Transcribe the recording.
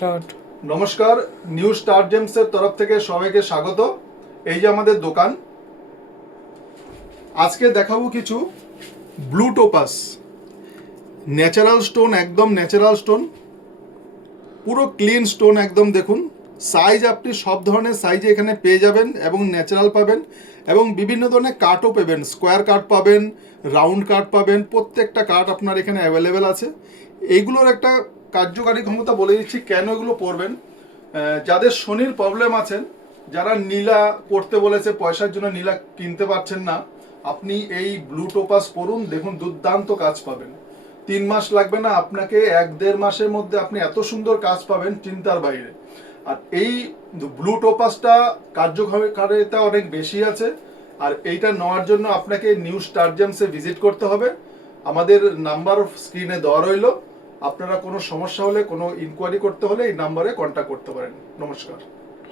Start. নমস্কার, new star জেমসের তরফ থেকে সবাইকে স্বাগত। এই যে আমাদের দোকান, আজকে দেখাবো কিছু ব্লু টোপাস, ন্যাচারাল স্টোন, একদম ন্যাচারাল স্টোন, পুরো ক্লিন স্টোন একদম। দেখুন সাইজ, আপনি সব ধরনের সাইজে এখানে পেয়ে যাবেন এবং ন্যাচারাল পাবেন এবং বিভিন্ন ধরনের কাটও পাবেন। স্কোয়ার কাট পাবেন, রাউন্ড কাট পাবেন, প্রত্যেকটা কাট আপনার এখানে অ্যাভেলেবেল আছে। এইগুলোর একটা কার্যকারী ক্ষমতা বলে দিচ্ছি কেন এগুলো পরবেন। যাদের শনির প্রবলেম আছেন, যারা নীলা পড়তে বলেছে, পয়সার জন্য নীলা কিনতে পারছেন না, আপনি এই ব্লু টোপাস পরুন, দেখুন দুর্দান্ত কাজ পাবেন। 3 মাস লাগবে না আপনাকে, 1-1.5 মাসের মধ্যে আপনি এত সুন্দর কাজ পাবেন চিন্তার বাইরে। আর এই ব্লু টোপাসটা কার্যকারিতা অনেক বেশি আছে। আর এইটা নেওয়ার জন্য আপনাকে নিউ স্টার জেমসে ভিজিট করতে হবে। আমাদের নাম্বার স্ক্রিনে দেওয়া রইল। আপনারা কোনো সমস্যা হলে, কোনো ইনকোয়ারি করতে হলে এই নাম্বারে কন্ট্যাক্ট করতে পারেন। নমস্কার।